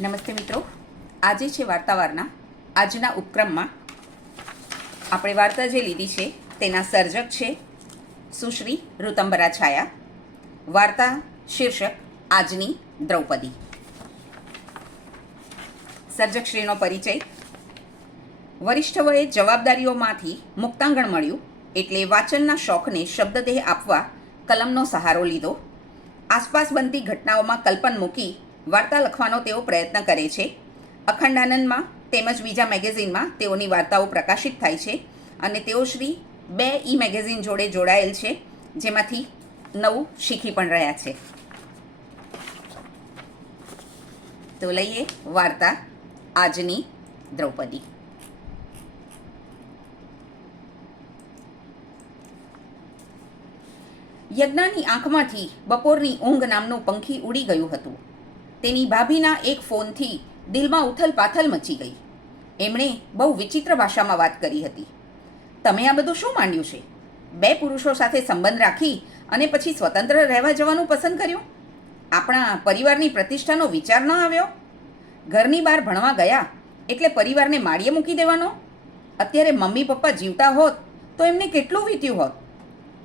નમસ્તે મિત્રો, આજે છે વાર્તાવારના આજના ઉપક્રમમાં આપણે વાર્તા જે લીધી છે તેના સર્જક છે સુશ્રી ઋતંબરા છાયા. વાર્તા શીર્ષક આજની દ્રૌપદી. સર્જકશ્રીનો પરિચય. વરિષ્ઠ વયે જવાબદારીઓમાંથી મુક્તાંગણ મળ્યું એટલે વાંચનના શોખને શબ્દદેહ આપવા કલમનો સહારો લીધો. આસપાસ બનતી ઘટનાઓમાં કલ્પન મૂકી વાર્તા લખવાનો તેઓ પ્રયત્ન કરે છે. અખંડાનંદમાં તેમજ બીજા મેગેઝિનમાં તેઓની વાર્તાઓ પ્રકાશિત થાય છે અને તેઓ શ્રી 2 મેગેઝિન જોડે જોડાયેલ છે, જેમાંથી નવું શીખી પણ રહ્યા છે. તો લઈએ વાર્તા આજની દ્રૌપદી. યજ્ઞાની આંખમાંથી બપોરની ઊંઘ નામનું પંખી ઉડી ગયું હતું. તેની ભાભીના એક ફોનથી દિલમાં ઉથલ પાથલ મચી ગઈ. એમણે બહુ વિચિત્ર ભાષામાં વાત કરી હતી. તમે આ બધું શું માંડ્યું છે? 2 પુરુષો સાથે સંબંધ રાખી અને પછી સ્વતંત્ર રહેવા જવાનું પસંદ કર્યું? આપણા પરિવારની પ્રતિષ્ઠાનો વિચાર ન આવ્યો? ઘરની બહાર ભણવા ગયા એટલે પરિવારને માળીએ મૂકી દેવાનો? અત્યારે મમ્મી પપ્પા જીવતા હોત તો એમને કેટલું વીત્યું હોત?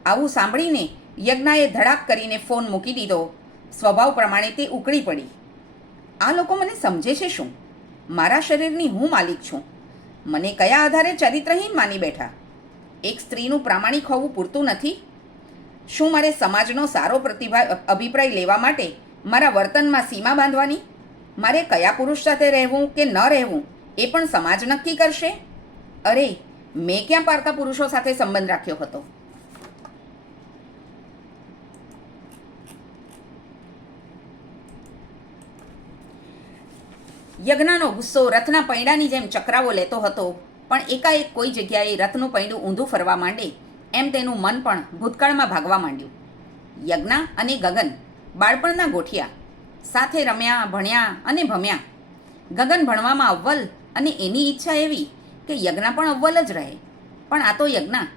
આવું સાંભળીને યજ્ઞાએ ધડાક કરીને ફોન મૂકી દીધો. સ્વભાવ પ્રમાણે તે ઉકળી પડી. આ લોકો મને સમજે છે શું? મારા શરીરની હું માલિક છું. મને કયા આધારે ચરિત્રહીન માની બેઠા? એક સ્ત્રીનું પ્રામાણિક હોવું પૂરતું નથી? શું મારે સમાજનો સારો અભિપ્રાય લેવા માટે મારા વર્તનમાં સીમા બાંધવાની? મારે કયા પુરુષ સાથે રહેવું કે ન રહેવું એ પણ સમાજ નક્કી કરશે? અરે, મેં ક્યાં પારકા પુરુષો સાથે સંબંધ રાખ્યો હતો? યજ્ઞાનો ગુસ્સો રથના પૈડાની જેમ ચક્રાવો લેતો હતો, પણ એકાએક કોઈ જગ્યાએ રથનું પૈડું ઊંધું ફરવા માંડે એમ તેનું મન પણ ભૂતકાળમાં ભાગવા માંડ્યું. યજ્ઞા અને ગગન બાળપણના ગોઠિયા, સાથે રમ્યા, ભણ્યા અને ભમ્યા. ગગન ભણવામાં અવ્વલ અને એની ઈચ્છા એવી કે યજ્ઞા પણ અવ્વલ જ રહે. પણ આ તો યજ્ઞા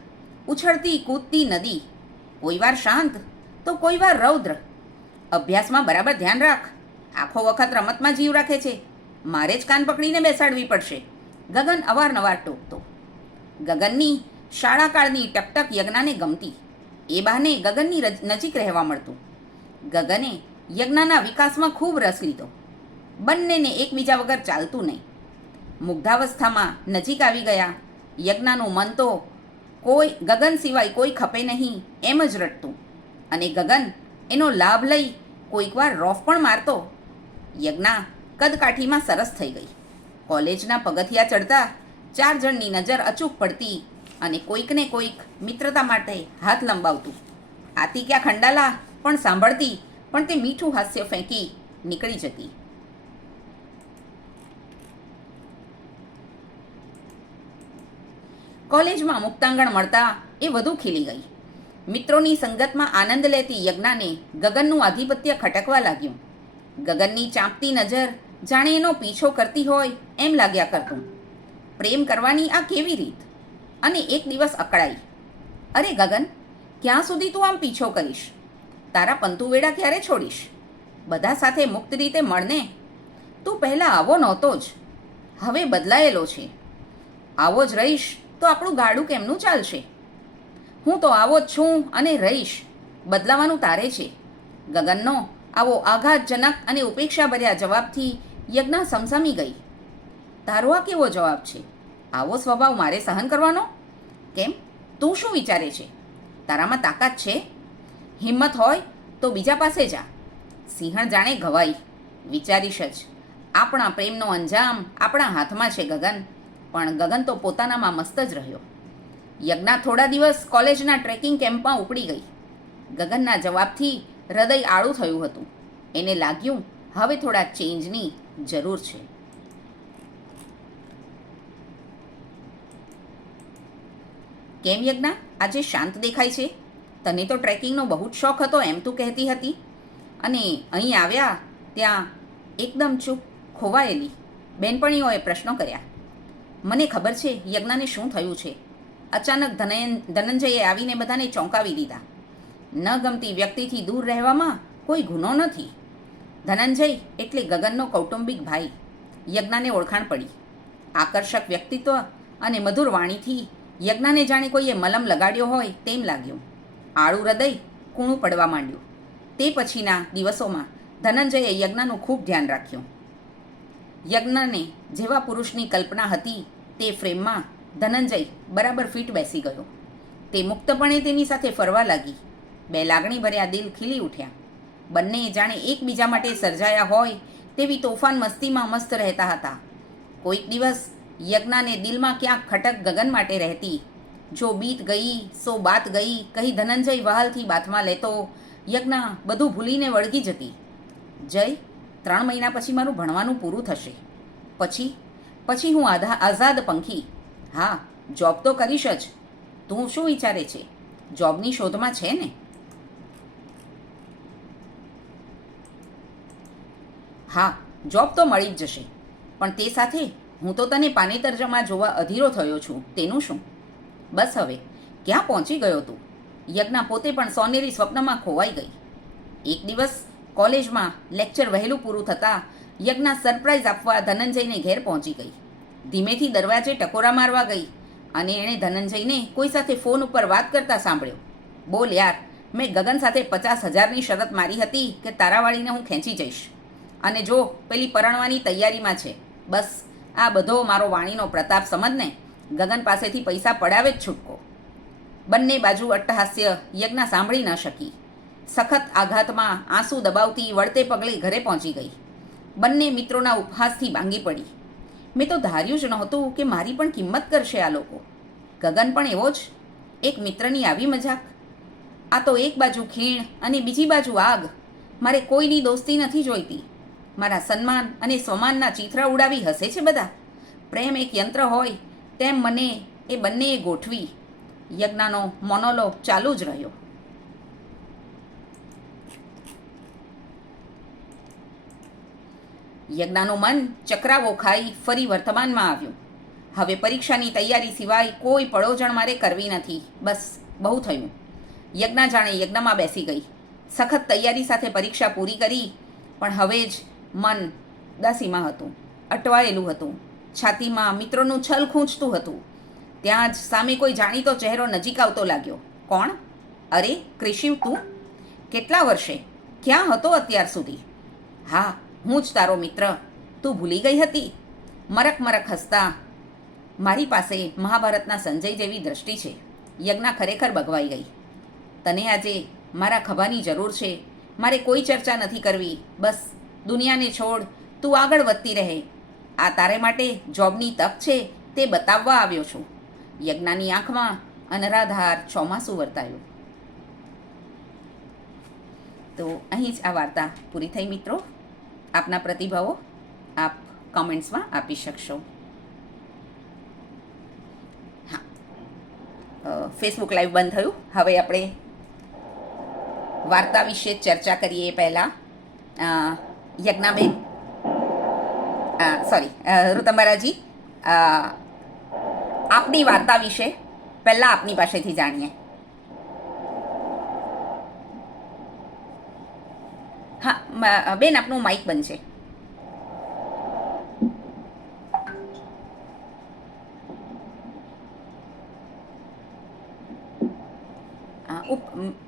ઉછળતી કૂદતી નદી, કોઈ વાર શાંત તો કોઈ વાર રૌદ્ર. અભ્યાસમાં બરાબર ધ્યાન રાખ, આખો વખત રમતમાં જીવ રાખે છે. મારે જ કાન પકડીને બેસાડવી પડશે, ગગન અવારનવાર ટોકતો. ગગનની શાળાકાળની ટકટક યજ્ઞાને ગમતી. એ બહાને ગગનની નજીક રહેવા મળતું. ગગને યજ્ઞાના વિકાસમાં ખૂબ રસ લીધો. બંનેને એકબીજા વગર ચાલતું નહીં. મુગ્ધાવસ્થામાં નજીક આવી ગયા. યજ્ઞાનું મન તો ગગન સિવાય કોઈ ખપે નહીં એમ જ રટતું, અને ગગન એનો લાભ લઈ કોઈક વાર રોફ પણ મારતો. યજ્ઞા કદકાઠીમાં સરસ થઈ ગઈ. કોલેજના પગથિયા ચડતા 4 જણની નજર અચૂક પડતી અને કોઈકને કોઈક મિત્રતા માટે હાથ લંબાવતું. આતી ક્યાં ખંડાલા પણ સાંભળતી, પણ તે મીઠું હાસ્ય ફેંકી નીકળી જતી. કોલેજમાં મુક્તાંગણ મળતા એ વધુ ખીલી ગઈ. મિત્રોની સંગતમાં આનંદ લેતી યજ્ઞાને ગગનનું આધિપત્ય ખટકવા લાગ્યું. ગગનની ચાંપતી નજર જાણે એનો પીછો કરતી હોય એમ લાગ્યા કરતું. પ્રેમ કરવાની આ કેવી રીત? અને એક દિવસ અકળાઈ. અરે ગગન, ક્યાં સુધી તું આમ પીછો કરીશ? તારા પંતુવેડા ક્યારે છોડીશ? બધા સાથે મુક્ત રીતે મળને. તું પહેલાં આવો નહોતો જ, હવે બદલાયેલો છે. આવો જ રહીશ તો આપણું ગાડું કેમનું ચાલશે? હું તો આવો જ છું અને રહીશ. બદલાવાનું તારે છે. ગગનનો આવો આઘાતજનક અને ઉપેક્ષાભર્યા જવાબથી યજ્ઞા સમસમી ગઈ. તારો આ કેવો જવાબ છે? આવો સ્વભાવ મારે સહન કરવાનો? કેમ, તું શું વિચારે છે? તારામાં તાકાત છે? હિંમત હોય તો બીજા પાસે જા. સિંહણ જાણે ઘવાઈ. વિચારીશ જ. આપણા પ્રેમનો અંજામ આપણા હાથમાં છે ગગન. પણ ગગન તો પોતાનામાં મસ્ત જ રહ્યો. યજ્ઞા થોડા દિવસ કોલેજના ટ્રેકિંગ કેમ્પમાં ઉપડી ગઈ. ગગનના જવાબથી હૃદય આળું થયું હતું. એને લાગ્યું હવે થોડા ચેન્જની જરૂર છે. કેમ યજ્ઞા, આજે શાંત દેખાય છે? તને તો ટ્રેકિંગનો બહુ જ શોખ હતો એમ તું કહેતી હતી, અને અહીં આવ્યા ત્યાં એકદમ ચૂપ ખોવાયેલી. બેનપણીઓએ પ્રશ્નો કર્યા. મને ખબર છે યજ્ઞાને શું થયું છે. અચાનક ધનંજયે આવીને બધાને ચોંકાવી દીધા. ન ગમતી વ્યક્તિથી દૂર રહેવામાં કોઈ ગુનો નથી. ધનંજય એટલે ગગનનો કૌટુંબિક ભાઈ. યજ્ઞાને ઓળખાણ પડી. આકર્ષક વ્યક્તિત્વ અને મધુર વાણીથી યજ્ઞાને જાણે કોઈએ મલમ લગાડ્યો હોય તેમ લાગ્યું. આળું હૃદય કૂણું પડવા માંડ્યું. તે પછીના દિવસોમાં ધનંજયે યજ્ઞાનું ખૂબ ધ્યાન રાખ્યું. યજ્ઞને જેવા પુરુષની કલ્પના હતી તે ફ્રેમમાં ધનંજય બરાબર ફિટ બેસી ગયો. તે મુક્તપણે તેની સાથે ફરવા લાગી. બે લાગણીભર્યા દિલ ખીલી ઉઠ્યા. બંને જાણે એકબીજા માટે સર્જાયા હોય તેવી તોફાન મસ્તીમાં મસ્ત રહેતા હતા. કોઈક દિવસ યજ્ઞાને દિલમાં ક્યાંક ખટક ગગન માટે રહેતી. જો બીત ગઈ સો બાત ગઈ કહી ધનંજય વહાલથી બાથમાં લેતો. યજ્ઞ બધું ભૂલીને વળગી જતી. જય, 3 મહિના પછી મારું ભણવાનું પૂરું થશે. પછી હું આઝાદ પંખી. હા, જોબ તો કરીશ જ. તું શું વિચારે છે? જોબની શોધમાં છે ને? હા, જોબ તો મળી જ જશે. પણ તે સાથે હું તો તને પાનેતરજમાં જોવા અધીરો થયો છું. તેનું શું? બસ હવે, ક્યાં પહોંચી ગયો તું? યજ્ઞ પોતે પણ સોનેરી સ્વપ્નમાં ખોવાઈ ગઈ. એક દિવસ કોલેજમાં લેક્ચર વહેલું પૂરું થતાં યજ્ઞ સરપ્રાઈઝ આપવા ધનંજયને ઘેર પહોંચી ગઈ. ધીમેથી દરવાજે ટકોરા મારવા ગઈ અને એણે ધનંજયને કોઈ સાથે ફોન ઉપર વાત કરતા સાંભળ્યો. બોલ યાર, મેં ગગન સાથે 50,000ની શરત મારી હતી કે તારાવાળીને હું ખેંચી જઈશ. અને જો પેલી પરણવાની તૈયારીમાં છે. બસ આ બધો મારો વાણીનો પ્રતાપ સમજને. ગગન પાસેથી પૈસા પડાવે જ છૂટકો. બંને બાજુ અટ્ટહાસ્ય યજ્ઞ સાંભળી ન શકી. સખત આઘાતમાં આંસુ દબાવતી વળતે પગલે ઘરે પહોંચી ગઈ. બંને મિત્રોના ઉપહાસથી ભાંગી પડી. મેં તો ધાર્યું જ નહોતું કે મારી પણ કિંમત કરશે આ લોકો. ગગન પણ એવો જ. એક મિત્રની આવી મજાક. આ તો એક બાજુ ખીણ અને બીજી બાજુ આગ. મારે કોઈની દોસ્તી નથી જોઈતી. મારા સન્માન અને સ્વમાનના ચિથરા ઉડાવી હસે છે બધા. પ્રેમ એક યંત્ર હોય તેમ મને એ બંનેએ ગોઠવી. યજ્ઞનો મોનોલોગ ચાલુ જ રહ્યો. યજ્ઞનું મન ચક્રાવો ખાઈ ફરી વર્તમાનમાં આવ્યું. હવે પરીક્ષાની તૈયારી સિવાય કોઈ પડોજણ મારે કરવી નથી. બસ બહુ થયું. યજ્ઞ જાણે યજ્ઞમાં બેસી ગઈ. સખત તૈયારી સાથે પરીક્ષા પૂરી કરી. પણ હવે જ મન દાસીમાં હતું, અટવાયેલું હતું. છાતીમાં મિત્રોનું છલ ખૂંચતું હતું. ત્યાં જ સામે કોઈ જાણીતો ચહેરો નજીક આવતો લાગ્યો. કોણ? અરે ક્રિશિવ, તું? કેટલા વર્ષે? ક્યાં હતો અત્યાર સુધી? હા, હું જ તારો મિત્ર. તું ભૂલી ગઈ હતી? મરક મરક હસતા. મારી પાસે મહાભારતના સંજય જેવી દ્રષ્ટિ છે. યજ્ઞ ખરેખર બગવાઈ ગઈ. તને આજે મારા ખભાની જરૂર છે. મારે કોઈ ચર્ચા નથી કરવી. બસ દુનિયાને છોડ, તું આગળ વધતી રહે. આ તારે માટે જોબની તક છે તે બતાવવા આવ્યો છું. યજ્ઞની આંખમાં અનરાધાર ચોમાસું વર્તાયું. તો અહીં જ આ વાર્તા પૂરી થઈ મિત્રો. આપના પ્રતિભાવો આપ કોમેન્ટ્સમાં આપી શકશો. હા, ફેસબુક લાઈવ બંધ થયું. હવે આપણે વાર્તા વિશે ચર્ચા કરીએ. પહેલાં યજ્ઞાબેન, સોરી ઋતંબરાજી, આપની વાર્તા વિશે પહેલાં આપની પાસેથી જાણીએ. હા બેન, આપનું માઇક બંધ છે.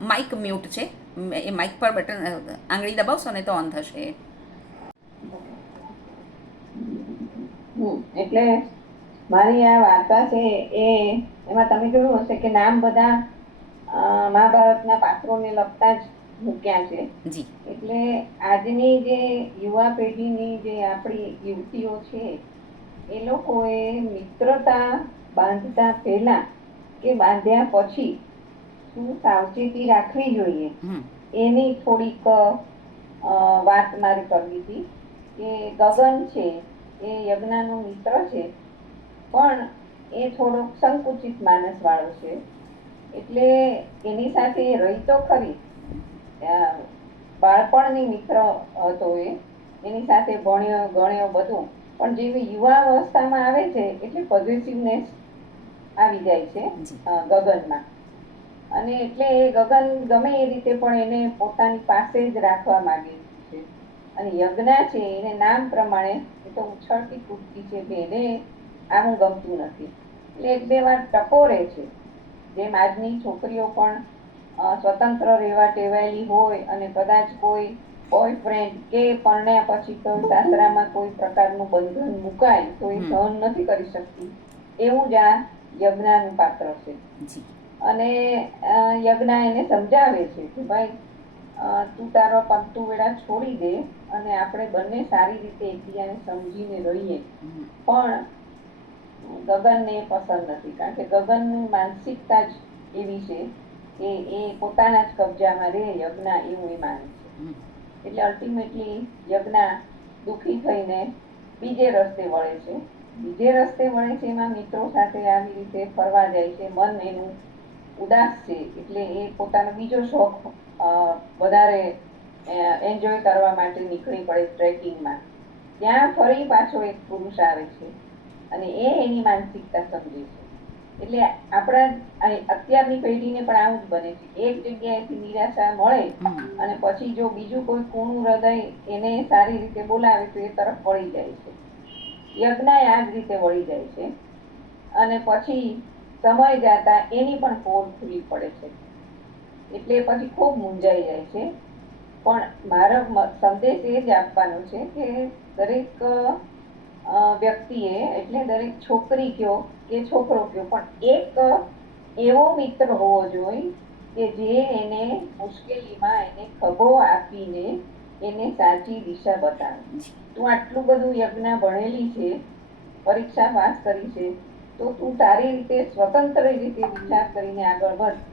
માઇક મ્યુટ છે. એ માઇક પર બટન આંગળી દબાવશો ને તો ઓન થશે. એટલે મારી આ વાર્તા છે એમાં તમે જોયું હશે કે નામ બધા મહાભારતના પાત્રોને લગતા જ મૂક્યા છે. જી. એટલે આજની જે યુવા પેઢીની જે આપણી યુવતીઓ છે એ લોકોએ મિત્રતા બાંધતા પહેલા કે બાંધ્યા પછી શું સાવચેતી રાખવી જોઈએ એની થોડીક વાત મારે કરવી હતી. કે ગગન છે એ યજ્ઞનો મિત્ર છે, પણ એ થોડોક સંકુચિત માનસ વાળો છે. એટલે એની સાથે રહી તો ખરી, બાળપણની મિત્ર હતો એની સાથે ભણ્યો ગણ્યો બધું, પણ જેવી યુવા અવસ્થામાં આવે છે એટલે પોઝિટિવનેસ આવી જાય છે ગગનમાં. અને એટલે એ ગગન ગમે એ રીતે પણ એને પોતાની પાસે જ રાખવા માંગે છે. અને યજ્ઞા છે એને નામ પ્રમાણે એ તો ઉછળતી કૂદતી છે બેને આવું ગમતું નથી એટલે એક બે વાર ટકોરે છે. જેમ આજની છોકરીઓ પણ સ્વતંત્ર રહેવા ટેવાયેલી હોય અને કદાચ કોઈ બોયફ્રેન્ડ કે પરણ્યા પછી તો સાસરામાં કોઈ પ્રકારનું બંધન મુકાય તો એ સહન નથી કરી શકતી, એવું જ આ યજ્ઞાનું પાત્ર છે. અને યજ્ઞા એને સમજાવે છે કે ભાઈ તું તારો પંતુ વેળા છોડી દે અને આપણે બંને સારી રીતે એકબીજાને સમજીને રહીએ. પણ ગગનને પસંદ નથી, કારણ કે ગગનની માનસિકતા જ એવી છે કે એ પોતાના જ કબજામાં રહે યજ્ઞા, એવું એ માને છે. એટલે અલ્ટિમેટલી યજ્ઞા દુઃખી થઈને બીજે રસ્તે વળે છે. બીજે રસ્તે વળે છે એમાં મિત્રો સાથે આવી રીતે ફરવા જાય છે. મન એનું ઉદાસ છે એટલે એ પોતાનો બીજો શોખ વધારે એન્જોય કરવા માટે નીકળી પડે ટ્રેકિંગમાં. ત્યાં ફરી પાછો એક પુરુષ આવે છે અને એ એની માનસિકતા સમજે છે. એટલે આપણા અત્યારની પેઢીને પણ આવું જ બને છે. એક જગ્યાએથી નિરાશા મળે અને પછી જો બીજું કોઈ કૂણું હૃદય એને સારી રીતે બોલાવે તો એ તરફ વળી જાય છે. યજ્ઞા આ જ રીતે વળી જાય છે અને પછી સમય જતા એની પણ પોલ ખુલ્લી પડે છે. એટલે પછી ખૂબ મૂંઝાઈ જાય છે. પણ મારો સંદેશ એ જ આપવાનો છે કે દરેક વ્યક્તિએ, એટલે દરેક છોકરી કયો કે છોકરો કયો, પણ એક એવો મિત્ર હોવો જોઈએ કે જે એને મુશ્કેલીમાં એને ખભો આપીને એને સાચી દિશા બતાવે. તું આટલું બધું યજ્ઞ ભણેલી છે, પરીક્ષા પાસ કરી છે, તો તું તારી રીતે સ્વતંત્ર રીતે વિચાર કરીને આગળ વધ.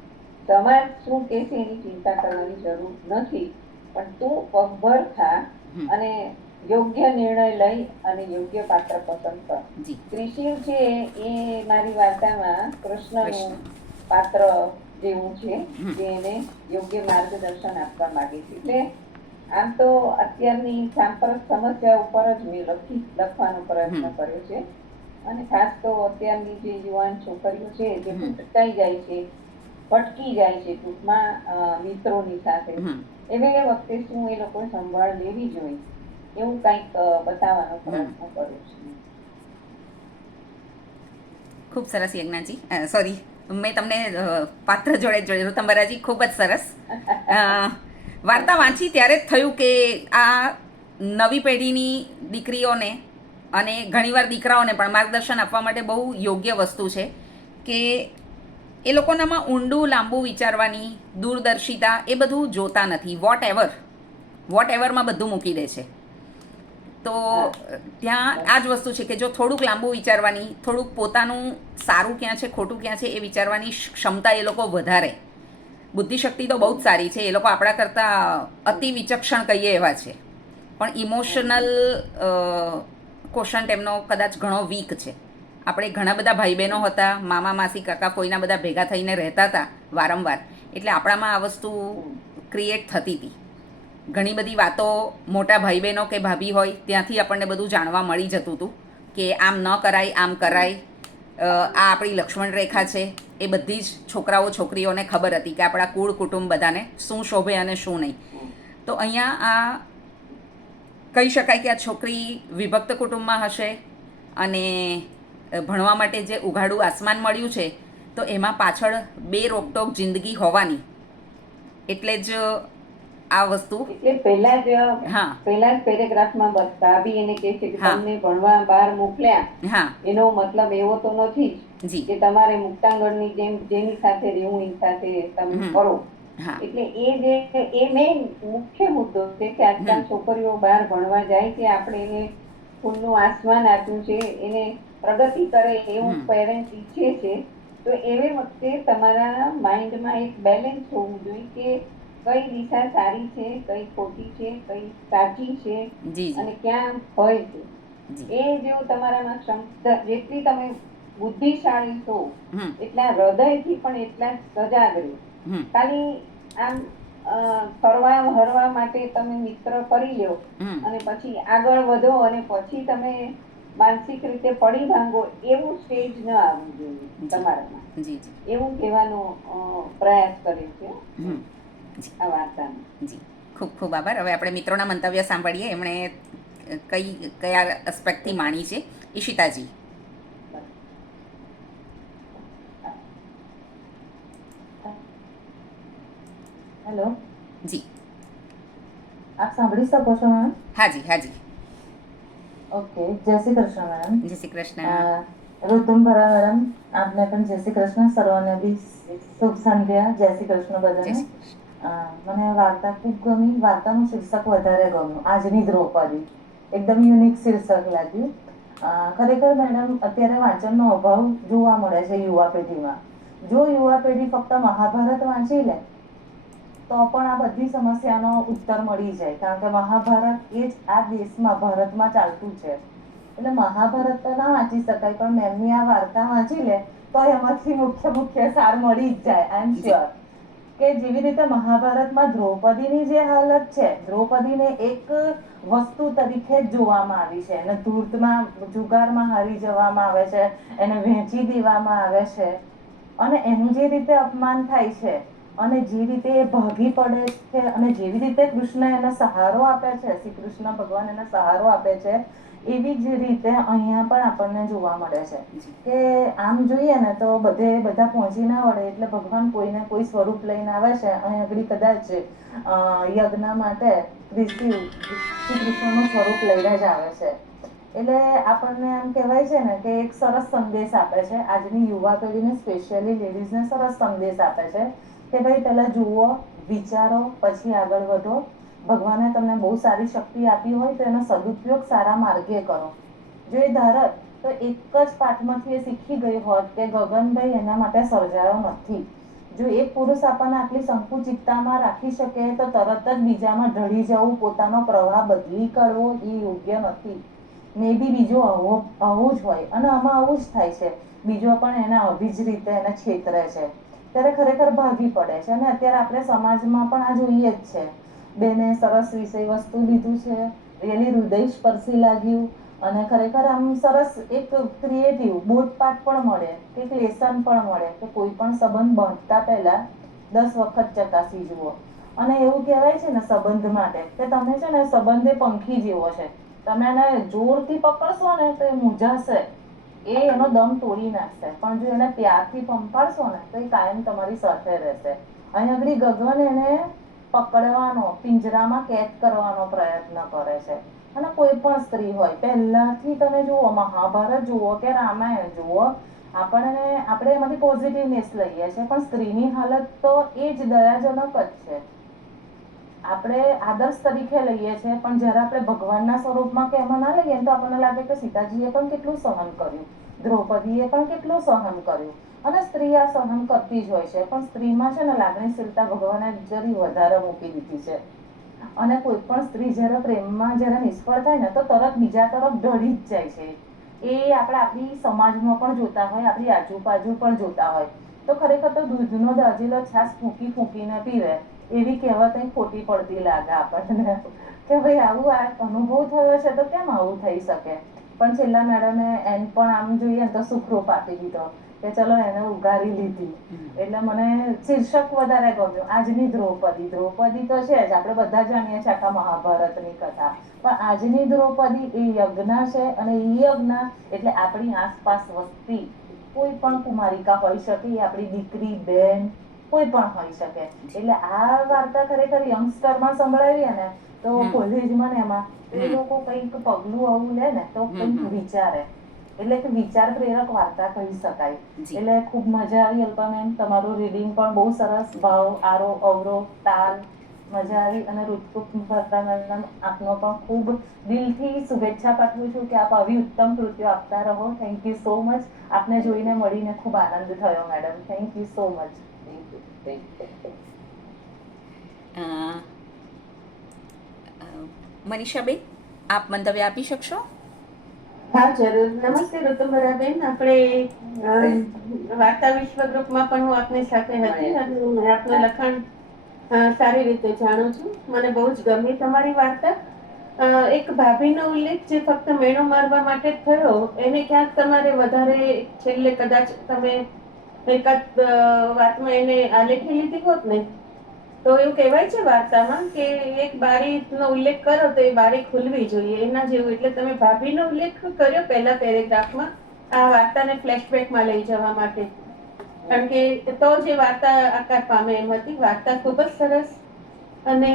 સમાજ શું કહેશે એની ચિંતા કરવાની જરૂર નથી, પણ તું પગભર થા અને યોગ્ય નિર્ણય લઈ અને યોગ્ય પાત્ર પસંદ કર. ત્રિશીલ છે એ મારી વાર્તામાં કૃષ્ણનું પાત્ર જેવું છે, જે એને યોગ્ય માર્ગદર્શન આપવા માંગે છે. એટલે આમ તો અત્યારની સાંપ્રત સમસ્યા ઉપર જ મેં લખવાનો પ્રયત્ન કર્યો છે. અને ખાસ તો અત્યારની જે યુવાન છોકરીઓ છે જે ભટકાઈ જાય છે, ભટકી જાય છે ટૂંકમાં મિત્રોની સાથે, એવી વખતે શું એ લોકોએ સંભાળ લેવી જોઈએ એવું કંઈક બતાવવાનો પ્રયત્ન કર્યો છે. ખૂબ સરસ યજ્ઞાજી, સોરી મેં તમને પાત્ર જોડે ઋતંબરાજી, ખૂબ જ સરસ. વાર્તા વાંચી ત્યારે જ થયું કે આ નવી પેઢીની દીકરીઓને અને ઘણીવાર દીકરાઓને પણ માર્ગદર્શન આપવા માટે બહુ યોગ્ય વસ્તુ છે કે એ લોકોનામાં ઊંડું લાંબુ વિચારવાની દૂરદર્શિતા એ બધું જોતા નથી. વોટ એવરમાં બધું મૂકી દે છે. તો ત્યાં આ જ વસ્તુ છે કે જો થોડુંક લાંબુ વિચારવાની, થોડુંક પોતાનું સારું ક્યાં છે ખોટું ક્યાં છે એ વિચારવાની ક્ષમતા એ લોકો વધારે. બુદ્ધિશક્તિ તો બહુ જ સારી છે, એ લોકો આપણા કરતાં અતિ વિચક્ષણ કહીએ એવા છે, પણ ઇમોશનલ કોશન્ટ એમનો કદાચ ઘણો વીક છે. આપણે ઘણા બધા ભાઈ બહેનો હતા, મામા માસી કાકા કોઈના બધા ભેગા થઈને રહેતા હતા વારંવાર, એટલે આપણામાં આ વસ્તુ ક્રિએટ થતી હતી. ઘણી બધી વાતો મોટા ભાઈ બહેનો કે ભાભી હોય ત્યાંથી આપણને બધું જાણવા મળી જતું હતું કે આમ ન કરાય, આમ કરાય, આ આપણી લક્ષ્મણ રેખા છે. એ બધી જ છોકરાઓ છોકરીઓને ખબર હતી કે આપણા કુળ કુટુંબ બધાને શું શોભે અને શું નહીં. તો અહીંયા આ કહી શકાય કે આ છોકરી વિભક્ત કુટુંબમાં હશે અને ભણવા માટે જે ઉઘાડું આસમાન મળ્યું છે તો એમાં પાછળ બે રોકટોક જિંદગી હોવાની, એટલે જ આ વસ્તુ એટલે પહેલા જ પેરેગ્રાફમાં ભાભી એને કહે છે કે તમને ભણવા બહાર મોકલ્યા, એનો મતલબ એવો તો નથી જ કે તમારે મુક્તાંગણની જેમ જેની સાથે રહેવું એની સાથે તમે કરો. એટલે એ મેઇન મુખ્ય મુદ્દો છે કે આજકાલ છોકરીઓ બહાર ભણવા જાય છે, આપણે એને ખુલ્લું આસમાન આપ્યું છે, એને પ્રગતિ કરે એવું પેરેન્ટ ઈચ્છે છે. તો એવી વખતે તમારા માઇન્ડમાં એક બેલેન્સ હોવું જોઈએ કે કઈ દિશા સારી છે, કઈ ખોટી છે, કઈ સાચી છે અને ક્યાં ભય છે. એ જો તમારામાં ક્ષમતા, જેટલી તમે બુદ્ધિશાળી છો એટલા હૃદયથી પણ એટલા સજાગ રહો. ખાલી આમ ફરવા હરવા માટે તમે મિત્ર કરી લો અને પછી આગળ વધો અને પછી તમે માનસિક રીતે પડી ભાંગો, એવું સ્ટેજ ન આવવું જોઈએ તમારામાં. એવું કહેવાનો પ્રયાસ કર્યો છે આ વાર્તામાં. જી, ખૂબ ખૂબ આભાર. હવે આપણે મિત્રોના મંતવ્ય સાંભળીએ. એમણે કયા એસ્પેક્ટથી માણી છે. ઈશિતાજી. હેલો, જી. આપ સાંભળી શકો છો મેમ? હાજી હાજી. ઓકે, જય શ્રી કૃષ્ણ મેડમ. જય શ્રી કૃષ્ણ. ઋતુંભરા મેડમ, આપને પણ જય શ્રી કૃષ્ણ. સર્વને બી શુભ સંધ્યા. જય શ્રી કૃષ્ણ જય બધાને. શ્રી કૃષ્ણ. મને વાર્તા ખૂબ ગમી. વાર્તાનું શીર્ષક વધારે ગમ્યું, આજની દ્રૌપદી. એકદમ યુનિક શીર્ષક લાગ્યું. ખરેખર મેડમ, અત્યારે વાંચનનો અભાવ જોવા મળે છે યુવા પેઢીમાં. જો યુવા પેઢી ફક્ત મહાભારત વાંચી લે તો પણ આ બધી સમસ્યાનો ઉત્તર મળી જાય, કારણ કે મહાભારત એ જ આ દેશમાં ભારતમાં ચાલતું છે. એટલે મહાભારત તો ના વાંચી શકાય, પણ મેમની આ વાર્તા વાંચી લે તો એમાંથી મુખ્ય સાર મળી જ જાય. આઈ એમ શ્યોર કે જેવી રીતે મહાભારતમાં દ્રૌપદીની જે હાલત છે, દ્રૌપદીને એક વસ્તુ તરીકે જ જોવામાં આવી છે. એને ધૂર્તમાં જુગારમાં હારી જવામાં આવે છે, એને વહેંચી દેવામાં આવે છે, અને એનું જે રીતે અપમાન થાય છે, અને જે રીતે એ ભાગી પડે છે, અને જેવી રીતે કૃષ્ણ એને સહારો આપે છે, શ્રી કૃષ્ણ ભગવાન એને સહારો આપે છે, એવી જ રીતે અહીંયા પણ આપણને જોવા મળે છે કે આમ જોઈએ ને તો બધા પહોંચી ના વળે એટલે ભગવાન કોઈને કોઈ સ્વરૂપ લઈને આવે છે. અહીં આગળ કદાચ યજ્ઞ માટે શ્રી કૃષ્ણનું સ્વરૂપ લઈને જ આવે છે. એટલે આપણને એમ કહેવાય છે ને કે એક સરસ સંદેશ આપે છે આજની યુવા પેઢીને, સ્પેશિયલી લેડીઝને સરસ સંદેશ આપે છે કે ભાઈ પહેલા જુઓ, વિચારો, પછી આગળ વધો. ભગવાને તમને બહુ સારી શક્તિ આપી હોય તો એનો સદુપયોગ સારા માર્ગે કરો. જો એ ધારત તો એક જ પાઠમાંથી એ શીખી ગઈ હોત કે ગગનભાઈ એના માટે સર્જાયો નથી. જો એક પુરુષ આપણને આટલી સંકુચિતતામાં રાખી શકે તો તરત જ બીજામાં ઢળી જવું, પોતાનો પ્રવાહ બદલી કાઢવો એ યોગ્ય નથી. મે બી બીજો આવું જ હોય, અને આમાં આવું જ થાય છે. બીજો પણ એના આવી જ રીતે એને છેતરે છે, ત્યારે ખરેખર ભાગી પડે છે. અને અત્યારે આપણે સમાજમાં પણ આ જોઈએ જ છે. બેને સરસ વિષય વસ્તુ લીધું છે, રિયલી હૃદય સ્પર્શી લાગ્યું, અને ખરેખર આમ સરસ એક ક્રિએટિવ બોધપાઠ પણ મળે, એક લેસન પણ મળે કે કોઈ પણ સંબંધ બાંધતા પહેલા 10 વખત ચકાસી જુઓ. અને એવું કહેવાય છે ને સંબંધ માટે કે તમે છે ને સંબંધ એ પંખી જેવો છે, તમે એને જોરથી પકડશો ને તો એ મૂંઝાશે, એ એનો દમ તોડી નાખશે, પણ જો એને પ્યારથી પંપાડશો ને તો એ કાયમ તમારી સાથે રહેશે. અહીં આગળ ગગન એને પકડવાનો, પિંજરામાં કેદ કરવાનો પ્રયત્ન કરે છે. અને કોઈ પણ સ્ત્રી હોય, પહેલાથી તમે જુઓ, મહાભારત જુઓ કે રામાયણ જુઓ, આપણે એમાંથી પોઝિટિવનેસ લઈએ છીએ, પણ સ્ત્રીની હાલત તો એ જ દયાજનક જ છે. આપણે આદર્શ તરીકે લઈએ છીએ, પણ જ્યારે આપણે ભગવાનના સ્વરૂપમાં કે એમાં ના લઈએ તો આપણને લાગે કે સીતાજીએ પણ કેટલું સહન કર્યું, દ્રૌપદીએ પણ કેટલું સહન કર્યું. અને સ્ત્રી આ સહન કરતી જ હોય છે, પણ સ્ત્રીમાં છે ને લાગણીશીલતા ભગવાને જરી વધારે મૂકી દીધી છે. અને કોઈ પણ સ્ત્રી જ્યારે પ્રેમમાં જ્યારે નિષ્ફળ થાય ને તો તરત બીજા તરફ ઢળી જ જાય છે. એ આપણે આપણી સમાજમાં પણ જોતા હોય, આપણી આજુબાજુ પણ જોતા હોય. તો ખરેખર તો દૂધનો દાજીલો છાશ ફૂંકી ફૂંકીને પીવે એવી કહેવત અહીં ખોટી પડતી લાગે આપણને કે ભાઈ આવું આ અનુભવ થયો છે તો કેમ આવું થઈ શકે. પણ છેલ્લા મેડમે એમ પણ આમ જોઈએ તો સુખરૂપ આપી દીધો કે ચલો એને ઉગારી લીધી. એટલે મને શીર્ષક વધારે ગમ્યું, આજની દ્રૌપદી. દ્રૌપદી તો છે જ, આપણે બધા જાણીએ છીએ આખા મહાભારતની કથા, પણ આજની દ્રૌપદી એ યજ્ઞ છે, અને એ યજ્ઞ એટલે આપણી આસપાસ વસતી કોઈ પણ કુમારિકા હોઈ શકે, એ આપણી દીકરી, બેન, કોઈ પણ હોઈ શકે. એટલે આ વાર્તા ખરેખર યંગસ્ટરમાં સંભળાવીએ ને તો કોલેજમાં ને એમાં એ લોકો કંઈક પગલું આવું લે ને તો કંઈક વિચારે, એટલે કે વિચાર પ્રેરક વાર્તા કહી શકાય. એટલે ખૂબ મજા આવી અલ્પામેન, તમારું રીડિંગ પણ બહુ સરસ, ભાવ, આરો, અવરો, તાલ, મજા આવી. અને આપનો પણ ખૂબ દિલથી શુભેચ્છા પાઠવું છું કે આપ આવી ઉત્તમ કૃતિઓ આપતા રહો. Thank you so much. આપને જોઈને મળીને ખૂબ આનંદ થયો madam. Thank you so much. મનીષાબેન, આપ મંતવ્ય આપી શકશો? હા જરૂર. નમસ્તે ઋતુંબરાબેન. આપણે વાર્તા વિશ્વ ગ્રુપમાં પણ હું આપની સાથે હતી અને આપનું લખાણ સારી રીતે જાણું છું. મને બહુ જ ગમી તમારી વાર્તા. એક ભાભીનો ઉલ્લેખ જે ફક્ત મેણો મારવા માટે જ થયો, એને ક્યાંક તમારે વધારે છેલ્લે કદાચ તમે એકાદ વાતમાં એને આલેખી લીધી હોત ને તો એવું કહેવાય છે વાર્તામાં કે એક બારીનો ઉલ્લેખ કરો તો એ બારી ખુલવી જોઈએ, એના જેવું. એટલે તમે ભાભીનો ઉલ્લેખ કર્યો પહેલા પેરેગ્રાફમાં આ વાર્તાને ફ્લેશબેકમાં લઈ જવા માટે, કારણ કે તો જે વાર્તા આકાર પામે એમ હતી. વાર્તા ખૂબ જ સરસ અને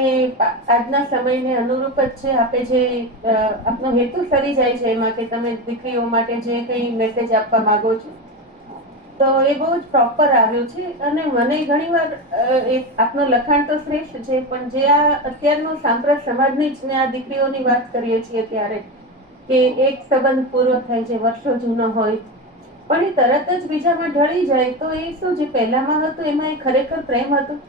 આજના સમયને અનુરૂપ જ છે. આપે જે આપનો હેતુ સરી જાય છે એમાં કે તમે દીકરીઓ માટે જે કંઈ મેસેજ આપવા માંગો છો, તો એ બહુ જ પ્રોપર આવ્યું છે. અને મને ઘણીવાર આપનું લખાણ તો શ્રેષ્ઠ છે, પણ જે આ અત્યારનો સાંપ્રત સમાજની જ ને આ દીકરીઓની વાત કરીએ છીએ ત્યારે કે એક સંબંધ પૂરો થાય છે, વર્ષો જૂનો હોય, પણ એ તરત જ બીજામાં ઢળી જાય, તો એ શું જે પહેલામાં હતું એમાં એ ખરેખર પ્રેમ હતું.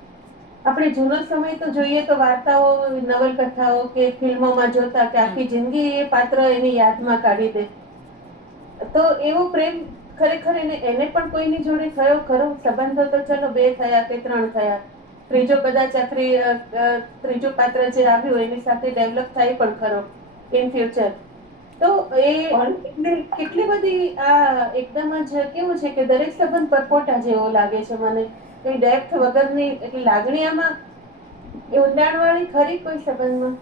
આપણે જૂનો સમય તો જોઈએ તો વાર્તાઓ, નવલકથાઓ કે ફિલ્મોમાં જોતા કે આખી જિંદગી એ પાત્ર એની યાદમાં કાઢી દે, તો એવો પ્રેમ ખરેખર એને પણ કોઈની જોડે થયો ખરો? સંબંધો તો ચલો 2 થયા કે 3 થયા, ત્રીજો કદાચ ત્રીજો પાત્ર જે આવ્યું એની સાથે ડેવલપ થાય પણ ખરો ઇન ફ્યુચર. તો એ કેટલી બધી આ એકદમ જ કેવું છે કે દરેક સંબંધ પરપોટા જેવો લાગે છે મને. કઈ ડેપ્થ વગરની એટલી લાગણી આમાં એ ઊંડાણવાળી ખરી કોઈ સંબંધમાં?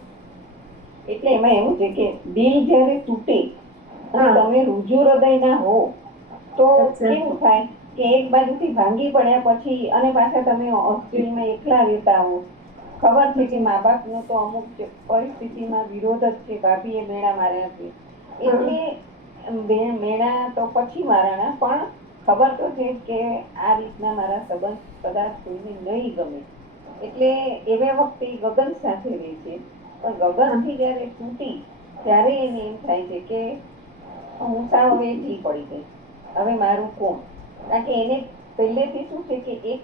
એટલે એમાં એવું છે કે દિલ જ્યારે તૂટે અને તમે રુજુ હૃદયના હો તો કેવું થાય કે એક બાજુથી ભાંગી પડ્યા પછી અને પાછા તમે હોસ્ટેલમાં એકલા રહેતા હો, ખબર છે કે મા બાપનો તો અમુક પરિસ્થિતિમાં વિરોધ જ છે, ભાભીએ મેળા માર્યા છે, એટલે મેળા તો પછી મારાના, પણ ખબર તો છે કે આ રીતના મારા સંબંધ કદાચ કોઈને નહીં ગમે, એટલે એવા વખતે ગગન સાથે રહે છે. પણ ગગનથી જ્યારે તૂટી ત્યારે એને એમ થાય છે કે હું સાવ હવે જી પડી ગઈ, હવે મારું કોણ? કારણ કે એને પહેલેથી શું છે કે એક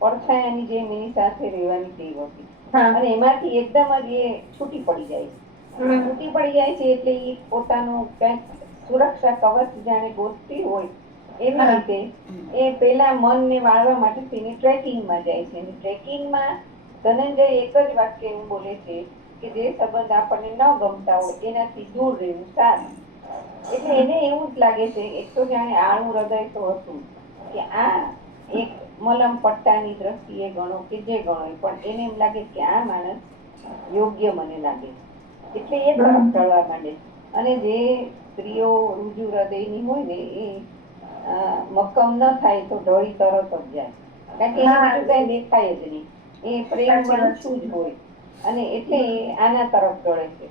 પડછાયાની જેમ એની સાથે રહેવાની ટેવ હતી અને એમાંથી એકદમ જ એ છૂટી પડી જાય છે. એટલે એ પોતાનું ક્યાંક સુરક્ષા કવચ જાણે ગોતતી હોય એવી રીતે એ પેલા મનને વાળવા માટે તેની ટ્રેકિંગમાં જાય છે. ટ્રેકિંગમાં ધનંજય એક જ વાક્ય એવું બોલે છે કે જે સંબંધ આપણને ન ગમતા હોય એનાથી દૂર રહેવું સારું. એટલે એને એવું જ લાગે છે, એક તો જાણે આળું હૃદય તો હતું કે આ એક મલમ પટ્ટાની દ્રષ્ટિએ ગણો કે જે ગણો, પણ એને એમ લાગે કે આ માણસ યોગ્ય મને લાગે, એટલે એ તરફ ઢળવા માંડે. અને જે સ્ત્રીઓ રુજુ હૃદયની હોય ને એ મક્કમ ન થાય તો ઢળી તરત જ જાય, કારણ કે એને બીજું કઈ દેખાય જ નહીં, એ પ્રેમ વાંચું જ હોય અને એટલે આના તરફ ઢળે છે.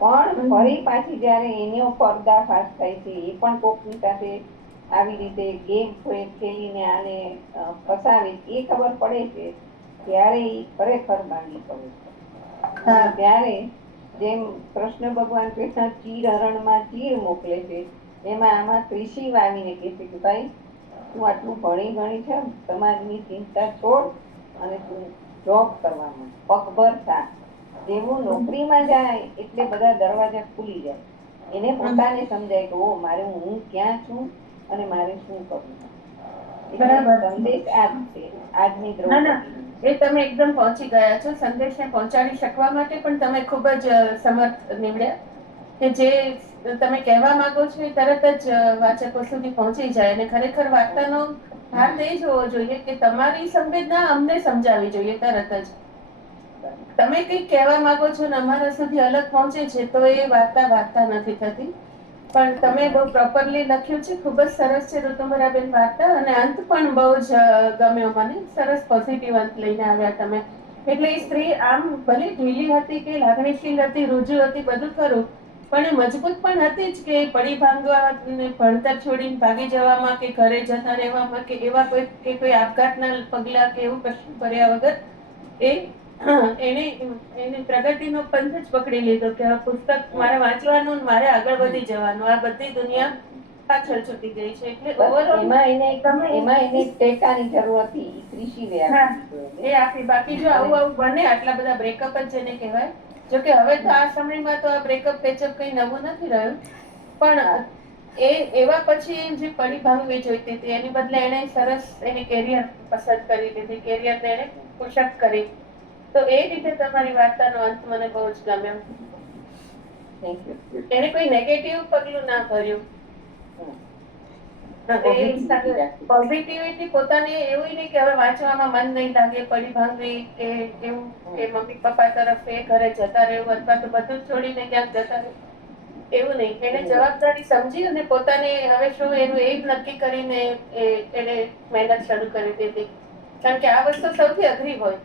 પણ ફરી પાછી જયારે એનો પર્દાફાશ થાય છે, એ પણ કોકની સાથે આવી રીતે ગેમ ખેલીને આને ફસાવે, એ ખબર પડે છે ત્યારે એ ખરેખર ભાંગી પડે છે. ત્યારે જેમ કૃષ્ણ ભગવાન કૃષ્ણ ચીર હરણમાં ચીર મોકલે છે, એમાં આમાં ત્રિશી આવીને કહે છે કે ભાઈ તું આટલું ભણી ગણી છે, સમાજની ચિંતા છોડ અને તું જોબ કરવામાં પગભર થા. જેવું નોકરીમાં જાય એટલે બધા દરવાજા ખુલી જાય, એને પોતાને સમજાય કે ઓ મારે હું ક્યાં છું અને મારે શું કરવું. સંદેશ આ જ છે આજની દ્રૌપદી. એ તમે એકદમ પહોંચી ગયા છો. સંદેશને પહોંચાડી શકવા માટે પણ તમે ખૂબ જ સમર્થ નીવડ્યા કે જે તમે કહેવા માંગો છો એ તરત જ વાચકો સુધી પહોંચી જાય. અને ખરેખર વાર્તાનો ભાગ એ જ હોવો જોઈએ કે તમારી સંવેદના અમને સમજાવવી જોઈએ તરત જ. તમે કંઈક કહેવા માંગો છો ને અમારા સુધી અલગ પહોંચે છે તો એ વાર્તા નથી થતી. પણ તમે બહુ પ્રોપરલી લખ્યું છે, ખૂબ જ સરસ છે ઋતુંબરાબેન વાર્તા, અને અંત પણ બહુ જ ગમ્યો મને. સરસ પોઝિટિવ અંત લઈને આવ્યા તમે. એટલે એ સ્ત્રી આમ ભલે ઢીલી હતી કે લાગણીશીલ હતી, રુજુ હતી, બધું ખરું, પણ એ મજબૂત પણ હતી જ કે પડી ભાંગવા, ભણતર છોડીને ભાગી જવામાં કે ઘરે જતા રહેવામાં કે એવા કોઈ આપઘાતના પગલા કે એવું કશું કર્યા વગર એને પ્રગતિનો પંથ જ પકડી લીધો કે આ પુસ્તક મારે વાંચવાનું, મારે આગળ વધી જવાનું, આ બધી દુનિયા પાછળ છૂટી ગઈ છે. એટલે એમાં એને ટેકાની જરૂર હતી, ત્રિશીલે એ આપી. બાકી જો આવું બને, આટલા બધા બ્રેકઅપ જ જેને કહેવાય, જો કે હવે તો આ સમયમાં તો આ બ્રેકઅપ પેચઅપ કઈ નવું નથી રહ્યું, પણ એવા પછી જે પડી ભાંગવી જોઈતી હતી એની બદલે એને સરસ એની કેરિયર પસંદ કરી લીધી, કેરિયરને એને પુશઅપ કરી. તો એ રીતે તમારી વાર્તાનો અંત મને બહુ જ ગમ્યો. એને કોઈ નેગેટિવ પગલું ના ભર્યું. Positivity રાખવી. પોઝિટિવિટી પોતાને એવું નહીં કે હવે વાંચવામાં મન નહીં લાગે, પડી ભાંગવી કે એવું કે મમ્મી પપ્પા તરફ એ ઘરે જતા રહેવું અથવા તો બધું જ છોડીને ક્યાંક જતા રહેવું, એવું નહીં. એને જવાબદારી સમજી અને પોતાને હવે શું એનું એમ નક્કી કરીને એને મહેનત શરૂ કરી દીધી. કારણ કે આ વસ્તુ સૌથી અઘરી હોય,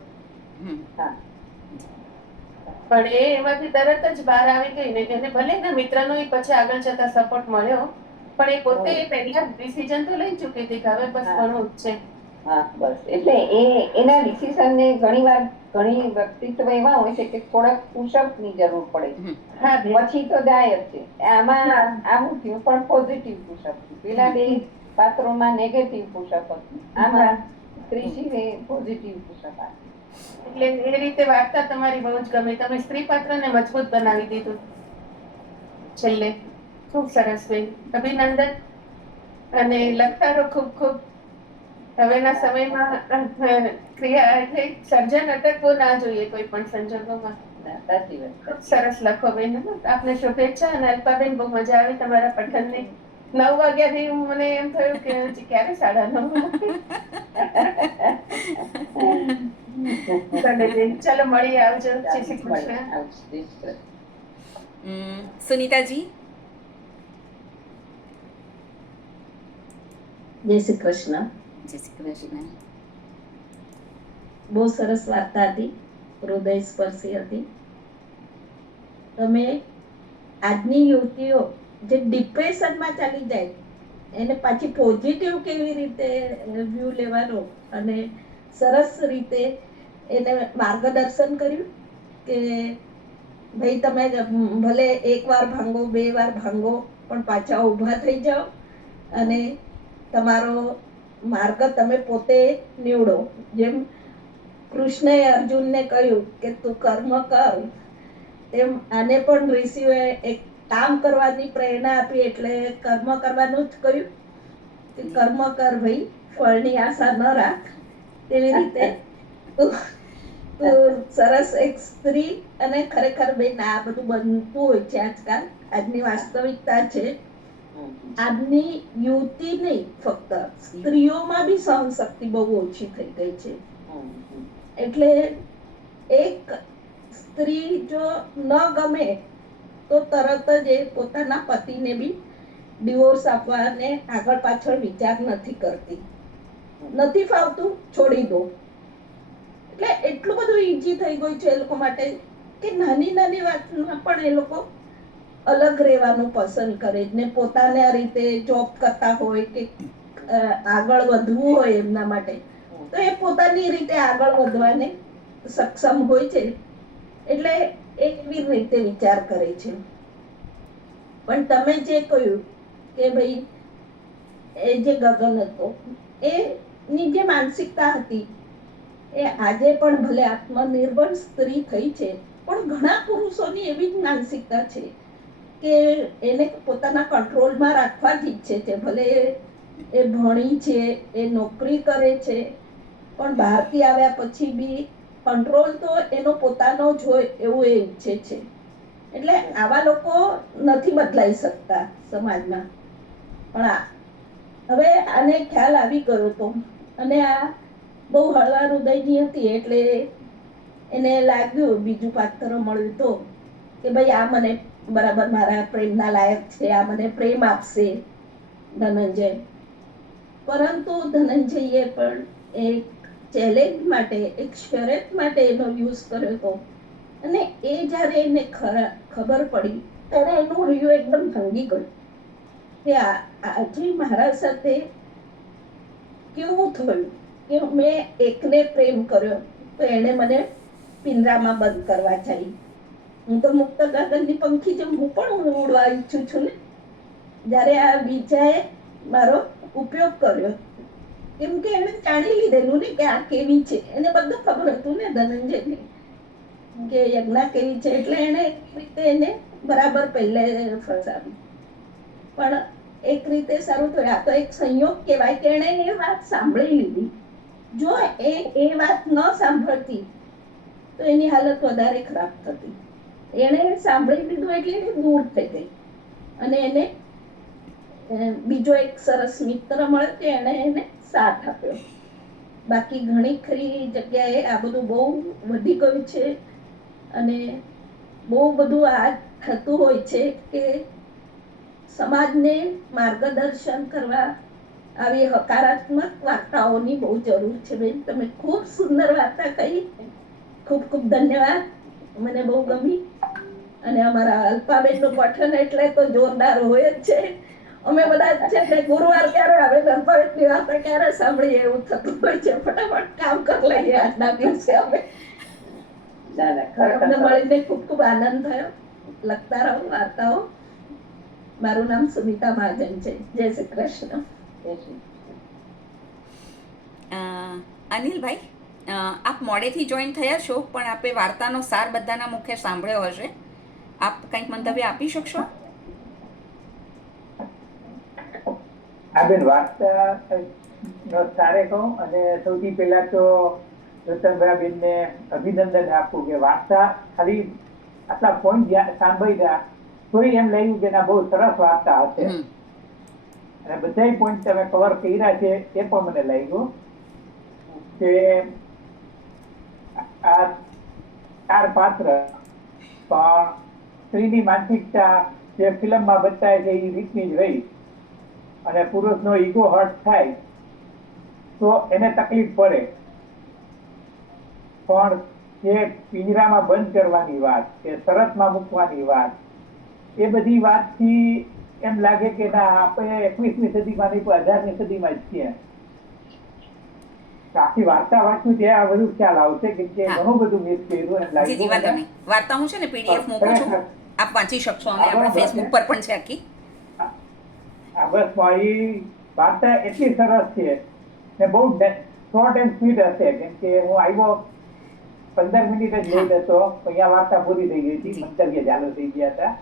હમ. હા. પણ એમાંથી તરત જ બહાર આવી ગઈ ને એને ભલે એના મિત્રનો પછી આગળ જતા સપોર્ટ મળ્યો, પણ એ પોતે પહેલા ડિસિઝન તો લઈ ચૂકી હતી કે હવે બસ હા. ભણવું જ છે. હા, બસ. એટલે એના ડિસિઝનને ઘણી વ્યક્તિત્વ એવા હોય છે કે થોડાક પુશઅપની જરૂર પડે છે. હમ. હા બેન. પછી તો જાય જ છે. આમાં આવું થયું પણ પોઝિટિવ પુશઅપ થયું. પેલા બે પાત્રોમાં નેગેટિવ પુશઅપ હતું, આમાં ક્રિશીએ પોઝિટિવ પુશઅપ આપ્યું. એટલે એ રીતે વાર્તા તમારી બહુ જ ગમી. તમે સ્ત્રી પાત્રને મજબૂત બનાવી દીધું છેલ્લે. ખૂબ સરસ બેન, અભિનંદન. અને લખતા રહો ખૂબ ખૂબ. હવેના સમયમાં ક્રિયા એટલે સર્જન અટકવું ના જોઈએ કોઈ પણ સંજોગોમાં. સાચી વાત. ખૂબ સરસ લખો બેન. આપને શુભેચ્છા. અને અલ્પાબેન, બહુ મજા આવી તમારા પઠનની. 9 વાગ્યાથી મને એમ થયું કે હજી ક્યારે 9:30. ચાલો મળીએ, આવજો. જય શ્રી કૃષ્ણ. સુનીતાજી. જય શ્રી કૃષ્ણ. જય શ્રી કૃષ્ણ. બહુ સરસ વાર્તા હતી, હૃદય સ્પર્શી હતી. તમે આજની યુવતીઓ જે ડિપ્રેશનમાં ચાલી જાય એને પાછી પોઝિટિવ કેવી રીતે વ્યૂ લેવાનો અને સરસ રીતે એને માર્ગદર્શન કર્યું કે ભાઈ તમે ભલે 1 વાર ભાંગો, 2 વાર ભાંગો, પણ પાછા ઊભા થઈ જાઓ અને તમારો માર્ગ તમે પોતે નીવડો. જેમ કૃષ્ણએ અર્જુનને કહ્યું કે તું કર્મ કર, તેમ આને પણ ઋષિઓએ એક કામ કરવાની પ્રેરણા આપી, એટલે કર્મ કરવાનું જ કહ્યું કે કર્મ કર ભાઈ, ફળની આશા ન રાખ. તેવી રીતે સરસ એક સ્ત્રી. અને ખરેખર બેન આ બધું બનતું હોય છે આજકાલ, આજની વાસ્તવિકતા છે. આજની યુવતી નહીં, ફક્ત સ્ત્રીઓમાં બી સહનશક્તિ બહુ ઓછી થઈ ગઈ છે. એટલે એક સ્ત્રી જો ન ગમે તો તરત જ એ પોતાના પતિને બી ડિવોર્સ આપવાને આગળ પાછળ વિચાર નથી કરતી. નથી ફાવતું, છોડી દો. એટલે એટલું બધું ઈઝી થઈ ગયું છે એ લોકો માટે કે નાની નાની વાતમાં પણ એ લોકો અલગ રહેવાનું પસંદ કરે ને પોતાને આ રીતે જોબ કરતા હોય કે આગળ વધવું હોય એમના માટે, તો એ પોતાની રીતે આગળ વધવાને સક્ષમ હોય છે. એટલે એવી રીતે વિચાર કરે છે. પણ તમે જે કહ્યું કે ભાઈ એ જે ગગન હતો, એની જે માનસિકતા હતી એ આજે પણ ભલે આત્મનિર્ભર સ્ત્રી થઈ છે, પણ ઘણા પુરુષોની એવી જ માનસિકતા છે કે એને પોતાના કંટ્રોલમાં રાખવા જ ઈચ્છે છે. ભલે એ ભણી છે, એ નોકરી કરે છે, પણ બહારથી આવ્યા પછી બી કંટ્રોલ તો એનો પોતાનો જ હોય એવું એ ઈચ્છે છે. એટલે આવા લોકો નથી બદલાઈ શકતા સમાજમાં. પણ હવે આને ખ્યાલ આવી ગયો હતો અને આ બહુ હળવા હૃદયની હતી, એટલે એને લાગ્યું, બીજું પાત્ર મળ્યું તો કે ભાઈ આ મને બરાબર મારા પ્રેમના લાયક છે, આ મને પ્રેમ આપશે ધનંજય. પરંતુ ધનંજયે પણ એક ચેલેન્જ માટે, એક શરત માટે એનો યુઝ કર્યો હતો. અને એ જ્યારે એને ખબર પડી ત્યારે એનું હૈયું એકદમ ભાંગી ગયું કે આજે મારા સાથે કેવું થયું કે મેં એકને પ્રેમ કર્યો તો એને મને પિંજરામાં બંધ કરવા ચાહી. હું તો મુક્ત ગગનની પંખી જેમ હું પણ ઉડવા ઈચ્છું છું ને. જ્યારે આ બીજાએ મારો ઉપયોગ કર્યો, કેમ કે એને જાણી લીધેલું ને કે આ કેવી છે. એને બધું ખબર હતું ને ધનંજયને કે યજ્ઞા કેવી છે, એટલે એને એક રીતે એને બરાબર પહેલે ફસાવી. પણ એક રીતે સારું થયું. આ તો એક સંયોગ કહેવાય કે એને એ વાત સાંભળી લીધી. જો એ વાત ન સાંભળતી તો એની હાલત વધારે ખરાબ થતી. એને સાંભળી લીધું એટલે એ દૂર થઈ ગઈ અને એને બીજો એક સરસ મિત્ર મળ્યો કે એણે એને સાથ આપ્યો. બાકી ઘણી ખરી જગ્યાએ આ બધું બહુ વધી ગયું છે અને બહુ બધું આ થતું હોય છે કે સમાજને માર્ગદર્શન કરવા આવી હકારાત્મક વાર્તાઓની બહુ જરૂર છે. બેન, તમે ખૂબ સુંદર વાર્તા કહી, ખૂબ ખૂબ ધન્યવાદ, મને બહુ ગમી. અને અમારા અલ્પાબેનનું પઠન એટલે તો જોરદાર હોય જ છે. અમે બધા છે તે ગુરુવાર ક્યારે આવે અલ્પાબેનની વાર્તા ક્યારે સાંભળીએ એવું થતું હોય છે. ફટાફટ કામ કરી લઈએ આજના દિવસે અમે. તમને મળીને ખૂબ ખૂબ આનંદ થયો. લખતા રહો વાર્તાઓ. મારું નામ સુમિતા મહાજન છે. જય શ્રી કૃષ્ણ. અનિલભાઈ, આપ મોડેથી જોઈન થયા છો, પણ આપે વાર્તાનો સાર બધાના મુખે સાંભળ્યો હશે. આપ કંઈક મંતવ્ય આપી શકશો? આ બેન વાર્તા નો સારે કહું, અને સૌથી પહેલા તો રતનભાઈબેનને અભિનંદન આપું કે વાર્તા ખાલી આટલા પોઈન્ટ સાંભળ્યા તોય એમ લાગ્યું કે ના બહુ સરસ વાર્તા હશે, અને બધા પોઈન્ટ તમે કવર કર્યા છે એ પણ મને લાગ્યું કે આ 4 પાત્ર પણ સ્ત્રીની માનસિકતા જે ફિલ્મમાં બતાવે છે એ રીતની જ રહી, અને પુરુષનો ઈગો હર્ટ થાય તો એને તકલીફ પડે, પણ જે પિંજરામાં બંધ કરવાની વાત, કે શરતમાં મૂકવાની વાત, એ બધી વાતથી એમ લાગે કે ના આપણે 21મી સદીમાં નહીં પણ 18મી સદીમાં જ છીએ. આખી વાર્તા વાંચ્યું ત્યાં બધું ખ્યાલ આવશે કે ઘણું બધું મિસ કર્યું એમ જી જી, વાંધો નહીં. વાર્તા હું છે ને PDF મૂકું છું, આપ વાંચી શકશો, અને આપણે ફેસબુક પર પણ છે આખી. બસ એ વાર્તા એટલી સરસ છે ને બહુ શોર્ટ એન્ડ સ્વીટ હશે, કેમ કે હું આવ્યો 15 મિનિટ જ લઈ લેતો, અહીંયા વાર્તા પૂરી થઈ ગઈ હતી, મંતવ્ય ચાલુ થઈ ગયા હતા.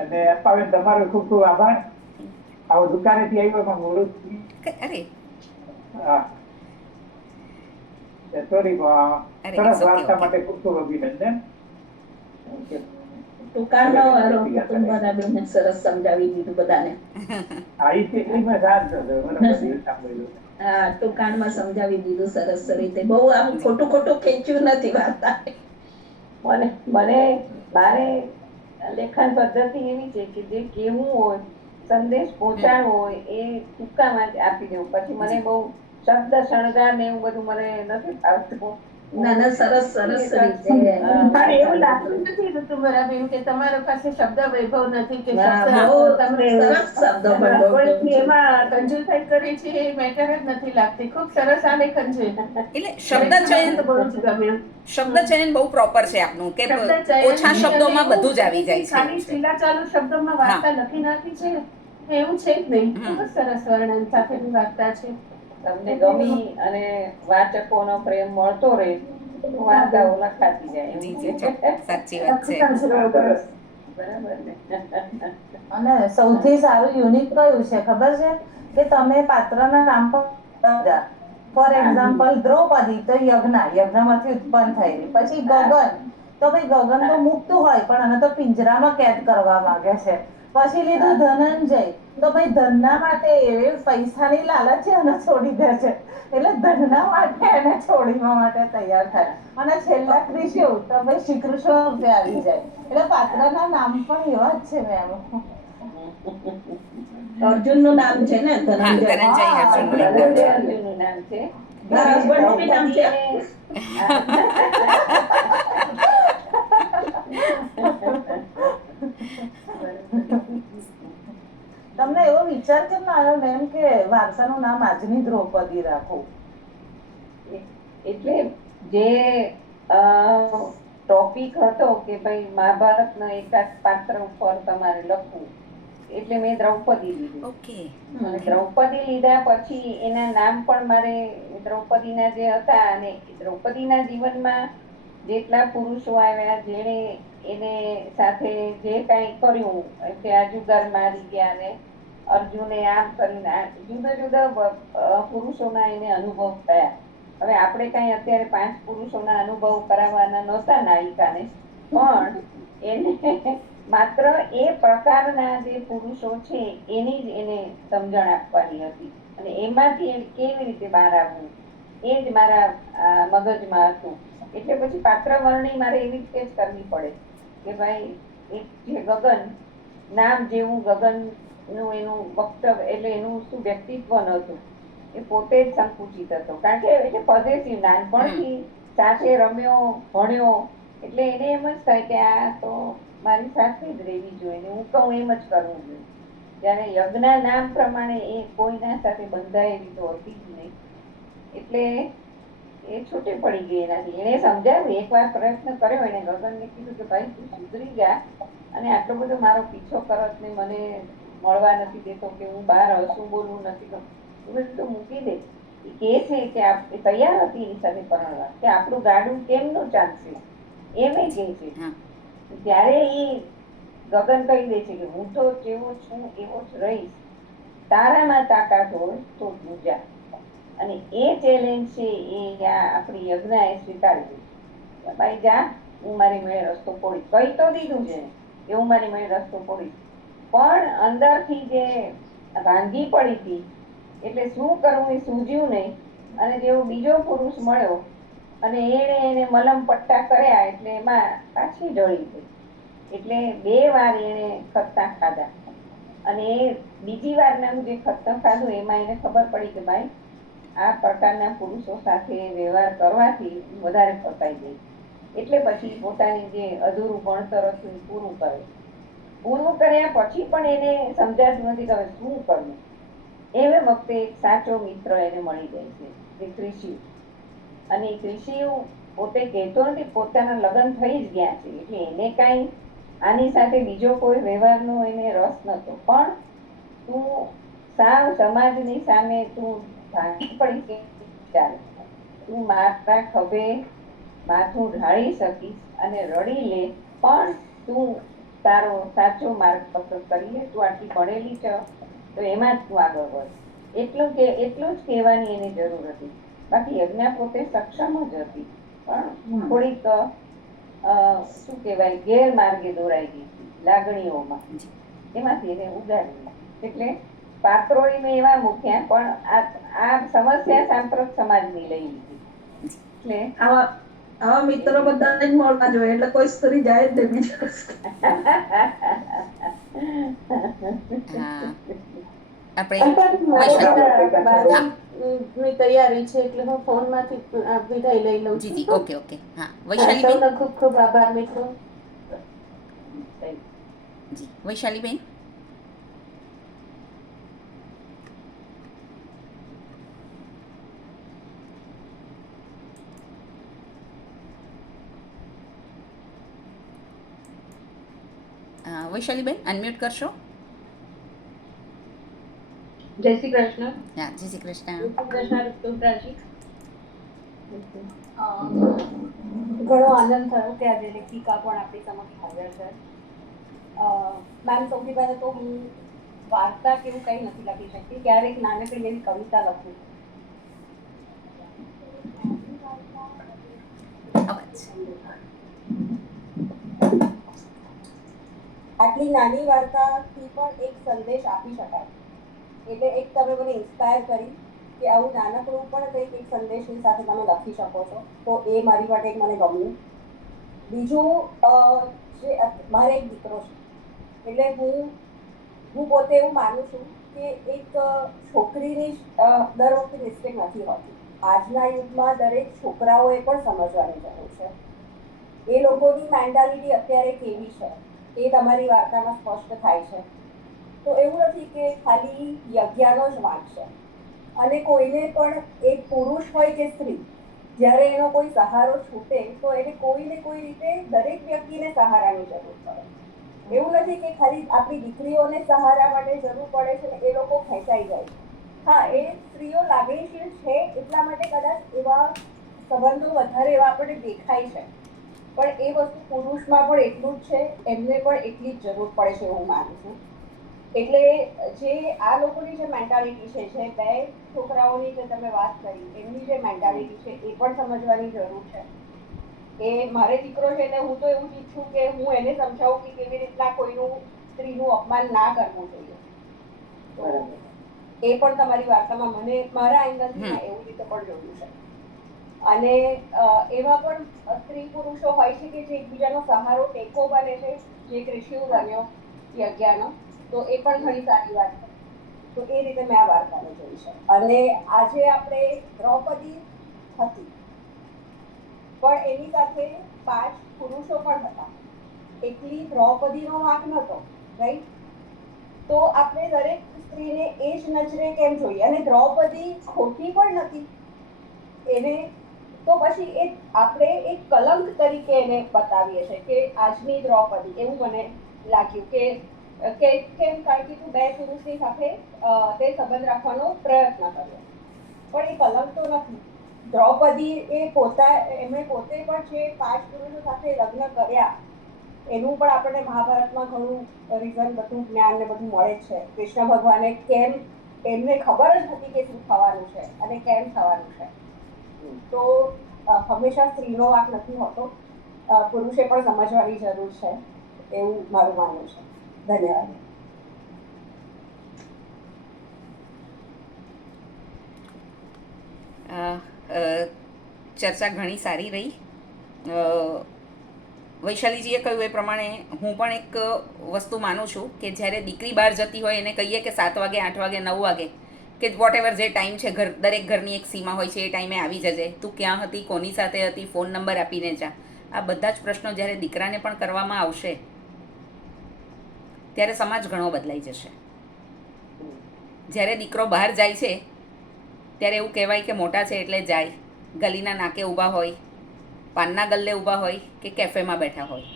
અને અપાવે તમારો ખૂબ ખૂબ આભાર. આવો દુકાનેથી આવ્યો પણ મોડું અરે હા સોરી, સરસ વાર્તા માટે ખૂબ ખૂબ અભિનંદન. ટૂંકાણનો વારો કુટુંબરાબેને સરસ સમજાવી દીધું બધાને. આ એ કેટલીમાં સાથ થતો બરાબર સાંભળેલું. હા, ટૂંકાણમાં સમજાવી દીધું સરસ રીતે. બહુ આમ ખોટું ખોટું ખેંચ્યું નથી વાર્તા. મને મારે લેખન પદ્ધતિ એવી છે કે જે કેવું હોય, સંદેશ પહોંચાડવો હોય એ ટૂંકામાં જ આપી દઉં. પછી મને બહુ શબ્દ શણગાર ને એવું બધું મને નથી આવતું. ના ના, સરસ સરસ રીતે. પણ એવું લાગતું નથી ઋતુબરાબેન કે તમારા પાસે શબ્દ વૈભવ નથી કે ના, શબ્દ બહુ તમે સરસ શબ્દ વૈભવ કોઈથી છે. એમાં કંજુસાઈ કરી છે એ મેટર જ નથી લાગતી. ખૂબ સરસ આ લેખન છે. એટલે શબ્દ ચયન બહુ જ ગમ્યું. શબ્દ ચયન બહુ પ્રોપર છે આપનું, કે શબ્દ ચયન ઓછા શબ્દોમાં એવું બધું જ આવી જાય છે. ખાલી શિલાચાલુ શબ્દોમાં વાર્તા લખી નાખી છે એવું છે જ નહીં. ખૂબ જ સરસ વર્ણન સાથેની વાર્તા છે. તમને ગમી અને વાચકોનો પ્રેમ મળતો રહે તો વાર્તાઓ લખાતી જાય. જી જી, સાચી વાત છે. બરાબર ને? અને સૌથી સારું યુનિક કયું છે ખબર છે? કે તમે પાત્રના નામ પણ, ફોર એક્ઝામ્પલ દ્રૌપદી તો યજ્ઞમાંથી ઉત્પન્ન થયેલી, પછી ગગન તો ભાઈ ગગન તો મુક્ત હોય પણ આને તો પિંજરામાં કેદ કરવા માંગે છે. પછી લીધું ધનંજય તો ભાઈ ધનના માટે એવી પૈસાની લાલચ છે એને છોડી દે છે, એટલે ધનના માટે એને છોડીવા માટે તૈયાર થાય. અને છેલ્લા કૃષ્ણ તો ભાઈ શ્રી કૃષ્ણ રૂપે આવી જાય. એટલે પાત્રના નામ પણ એવા જ છે મેમ. અર્જુનનું નામ છે ને ધનંજય. ધનંજય અર્જુન. અર્જુનનું નામ છે. હસબન્ડનું નામ છે. તમને એવો વિચાર કેમ આવ્યો મેમ કે વાર્તાનું નામ આજની દ્રૌપદી રાખો? એટલે જે ટોપિક હતો કે ભાઈ મહાભારતના એકાદ પાત્ર ઉપર તમારે લખવું, એટલે મેં દ્રૌપદી લીધું. ઓકે. અને દ્રૌપદી લીધા પછી એના નામ પણ મારે દ્રૌપદીના જે હતા, અને દ્રૌપદીના જીવનમાં જેટલા પુરુષો આવ્યા જેણે એને સાથે જે કાંઈ કર્યું, કે આ જુગાર મારી ગયા ને અર્જુને આમ કરીને જુદા જુદા પુરુષોના એને અનુભવ થયા. હવે આપણે કાંઈ અત્યારે 5 પુરુષોના અનુભવ કરાવવાના નહોતા નાયિકાને, પણ એને માત્ર એ પ્રકારના જે પુરુષો છે એની જ એને સમજણ આપવાની હતી અને એમાંથી એ કેવી રીતે બહાર આવવું એ જ મારા મગજમાં હતું. એટલે પછી પાત્ર વર્ણની મારે એવી રીતે જ કરવી પડે કે ભાઈ એક જે ગગન નામ જેવું ગગનનું એનું વક્તવ્ય એટલે એનું શું વ્યક્તિત્વ નહોતું, એ પોતે જ સંકુચિત હતો કારણ કે એટલે પોઝિટિવ નાનપણથી સાથે રમ્યો ભણ્યો એટલે એને એમ જ થાય કે આ તો મારી સાથે જ રહેવી જોઈએ, હું કહું એમ જ કરવું જોઈએ. જ્યારે યજ્ઞના નામ પ્રમાણે એ કોઈના સાથે બંધાયેલી તો હતી જ નહીં એટલે એ છૂટી પડી ગઈ એનાથી. એને સમજાવ્યું, એકવાર પ્રયત્ન કર્યો એને ગગનને કીધું કે ભાઈ તું સુધરી જા અને આટલો બધો મારો પીછો કરત ને મને મળવા નથી દેતો કે હું બહાર હસું બોલવું નથી કરતો, તો મૂકી દે. એ કહે છે કે એ તૈયાર હતી એની સાથે પરણવા કે આપણું ગાડું કેમનું ચાલશે એમ એ કહે છે. ત્યારે એ ગગન કહી દે છે કે હું તો જેવો છું એવો જ રહીશ, તારામાં તાકાત હોય તો તું જા. અને એ ચેલેન્જ છે એ આપણી યજ્ઞાએ સ્વીકારી દીધું. ભાઈ જા, હું મારી મેળે રસ્તો પોડીશ. કહી તો દીધું છે કે હું મારી મેળે રસ્તો પોડીશ, પણ અંદરથી જે વાંધી પડી હતી એટલે શું કરવું એ સૂઝ્યું નહીં. અને જેવો બીજો પુરુષ મળ્યો અને એને મલમ પટ્ટા કર્યા એટલે એમાં પાછી ઢળી ગઈ. એટલે 2 વાર એને ખત્તા ખાધા અને એ બીજી વારનું જે ખત્તા ખાધું એમાં એને ખબર પડી કે ભાઈ આ પ્રકારના પુરુષો સાથે વ્યવહાર કરવાથી વધારે ફસાઈ ગઈ. એટલે પછી પોતાની જે અધૂરું ભણતર હતું એ પૂરું કરે. પૂરું કર્યા પછી પણ એને સમજાતું નથી કે હવે શું કરવું. એ વખતે એક સાચો મિત્ર એને મળી જાય છે, જે કૃષિ. અને એ કૃષિ પોતે કહેતો નથી, પોતાના લગ્ન થઈ જ ગયા છે એટલે એને કાંઈ આની સાથે બીજો કોઈ વ્યવહારનો એને રસ નહોતો. પણ તું સાવ સમાજની સામે તું ભાંગી પડી કે ચાલ તું મારા ખભે માથું ઢાળી શકીશ અને રડી લે, પણ તું તારો સાચો માર્ગ પસંદ કરી લે, તું આટલી ભણેલી છે તો એમાં જ તું આગળ વધ. એટલું જ કહેવાની એની જરૂર હતી. બાકી યજ્ઞા પોતે સક્ષમ જ હતી પણ થોડીક શું કહેવાય ગેરમાર્ગે દોરાઈ ગઈ હતી લાગણીઓમાં, એમાંથી એને ઉગાડી. એટલે પાત્રો મેં એવા મૂક્યા પણ આ સમસ્યા સાંપ્રત સમાજની લઈ લીધી. એટલે આવા મિત્રો બધાને જ મળવા જોઈએ એટલે કોઈ સ્ત્રી જાય જ નહીં બીજા. ની તૈયારી છે એટલે હું ફોનમાંથી વિદાય લઈ લઉં છું. Okay okay. હા, વૈશાલીબેન. ખૂબ ખૂબ આભાર મિત્રો. જી વૈશાલીબેન. વૈશાલીબેન અનમ્યુટ કરશો. જય શ્રી કૃષ્ણ. હા, જય શ્રી કૃષ્ણ. ઘણો આનંદ થયો કે આજે લેખિકા પણ આપણી સમક્ષ હાજર છે. મેમ, સૌથી પહેલા તો હું વાર્તા કેવું કંઈ નથી લખી શકતી, ક્યારેક નાનકડી એવી કવિતા લખું. આટલી નાની વાર્તાથી પણ એક સંદેશ આપી શકાય. એટલે એક તમે મને ઇન્સ્પાયર કરી કે આવું નાનકડું પણ કંઈક એક સંદેશની સાથે તમે લખી શકો છો, તો એ મારી માટે એક મને ગમ્યું. બીજું, જે મારે એક દીકરો છે એટલે હું પોતે એવું માનું છું કે એક છોકરીની દર વખતે મિસ્ટેક નથી હોતી. આજના યુગમાં દરેક છોકરાઓએ પણ સમજવાની જરૂર છે. એ લોકોની મેન્ટાલિટી અત્યારે કેવી છે એ તમારી વાર્તામાં સ્પષ્ટ થાય છે. તો એવું નથી કે ખાલી યજ્ઞાનો જ વાંક છે. અને કોઈને પણ એક પુરુષ હોય કે સ્ત્રી, જ્યારે એનો કોઈ સહારો છૂટે તો એને કોઈ ને કોઈ રીતે દરેક વ્યક્તિને સહારાની જરૂર પડે. એવું નથી કે ખાલી આપણી દીકરીઓને સહારા માટે જરૂર પડે છે ને એ લોકો ખેંચાઈ જાય છે. હા, એ સ્ત્રીઓ લાગણીશીલ છે એટલા માટે કદાચ એવા સંબંધો વધારે એવા આપણને દેખાય છે, પણ એ વસ્તુ પુરુષમાં પણ એટલું જ છે, એમને પણ એટલી જ જરૂર પડે છે એવું માનું છું. એટલે જે આ લોકોની જે મેન્ટાલિટી છે, જે 2 છોકરાઓની જે તમે વાત કરી એમની જે મેન્ટાલિટી છે એ પણ સમજવાની જરૂર છે. એ મારે દીકરો છે ને હું તો એવું જ ઈચ્છું કે હું એને સમજાવું કે કેવી રીતના કોઈનું સ્ત્રીનું અપમાન ના કરવું જોઈએ. તો એ પણ તમારી વાર્તામાં મને મારા એંગલથી એવું રીતે પણ જોયું છે. અને એવા પણ સ્ત્રી પુરુષો હોય છે કે જે એકબીજાનો સહારો ટેકો બને છે, જે કૃષિઓ બન્યો યજ્ઞનો, તો એ પણ ઘણી સારી વાત છે. તો એ રીતે મેં આ વાર્તાને જોઈ છે. અને આજે આપણે દ્રૌપદી હતી પણ એની સાથે 5 પુરુષો પણ હતા. એકલી દ્રૌપદીનો વાંક નહોતો, રાઈટ? તો આપણે દરેક સ્ત્રીને એ જ નજરે કેમ જોઈએ? અને દ્રૌપદી ખોટી પણ નથી એને, તો પછી એ આપણે એક કલંક તરીકે એને બતાવીએ છીએ કે આજની દ્રૌપદી, એવું મને લાગ્યું કે કેમ, કારણ કે તું 2 પુરુષની સાથે તે સંબંધ રાખવાનો પ્રયત્ન કર્યો, પણ એ કલંક તો નથી. દ્રૌપદી એમણે પોતે પણ જે 5 પુરુષો સાથે લગ્ન કર્યા એનું પણ આપણને મહાભારતમાં ઘણું રીઝન, બધું જ્ઞાન ને બધું મળે છે. કૃષ્ણ ભગવાને કેમ, એમને ખબર જ હતી કે શું થવાનું છે અને કેમ થવાનું છે. તો હંમેશા સ્ત્રીનો વાંક નથી હોતો, પુરુષે પણ સમજવાની જરૂર છે, એવું મારું માનવું છે. ધન્યવાદ. ચર્ચા ઘણી સારી રહી. વૈશાલીજીએ કહ્યું એ પ્રમાણે હું પણ એક વસ્તુ માનું છું કે જ્યારે દીકરી બહાર જતી હોય એને કહીએ કે 7 વાગે, 8 વાગે, 9 વાગે કે વોટ એવર જે ટાઈમ છે, દરેક ઘરની એક સીમા હોય છે, એ ટાઈમે આવી જજે, તું ક્યાં હતી, કોની સાથે હતી, ફોન નંબર આપીને જા. આ બધા જ પ્રશ્નો જ્યારે દીકરાને પણ કરવામાં આવશે ત્યારે સમાજ ઘણો બદલાઈ જશે. જ્યારે દીકરો બહાર જાય છે ત્યારે એવું કહેવાય કે મોટા છે એટલે જાય, ગલીના નાકે ઊભા હોય, પાનના ગલ્લે ઊભા હોય કે કેફેમાં બેઠા હોય,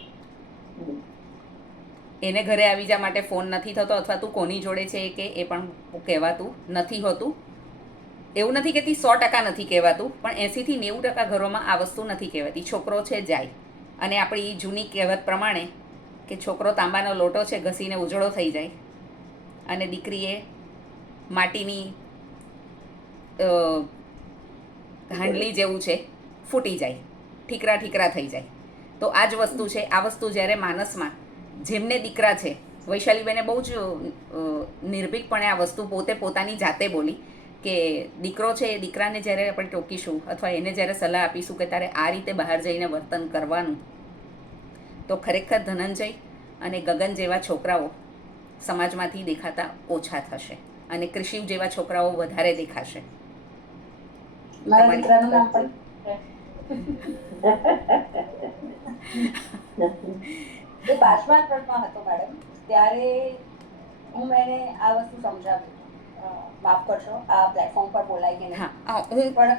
એને ઘરે આવી જા માટે ફોન નથી થતો, અથવા તું કોની જોડે છે કે એ પણ કહેવાતું નથી હોતું. એવું નથી કહેતી 100% નથી કહેવાતું, પણ 80 થી 90% ઘરોમાં આ વસ્તુ નથી કહેવાતી. છોકરો છે જાય, અને આપણી જૂની કહેવત પ્રમાણે કે છોકરો તાંબાનો લોટો છે ઘસીને ઉજળો થઈ જાય, અને દીકરીએ માટીની હાંડલી જેવું છે, ફૂટી જાય, ઠીકરા ઠીકરા થઈ જાય. તો આ જ વસ્તુ છે. આ વસ્તુ જ્યારે માનસમાં, જેમને દીકરા છે, વૈશાલીબેને બહુ જ નિર્ભીકપણે આ વસ્તુ પોતાની જાતે બોલી કે દીકરો છે એ દીકરાને જ્યારે આપણે ટોકીશું અથવા એને જ્યારે સલાહ આપીશું કે તારે આ રીતે બહાર જઈને વર્તન કરવાનું, તો ખરેખર ધનંજય અને ગગન જેવા છોકરાઓ સમાજમાંથી દેખાતા ઓછા થશે અને કૃષિ જેવા છોકરાઓ વધારે દેખાશે. મારા દીકરાનું નામ પણ એ 5મા ધોરણમાં હતો મેડમ, ત્યારે હું એને આ વસ્તુ સમજાવી. માફ કરશો, આ પ્લેટફોર્મ પર બોલાય કે નહીં, હા, હું પણ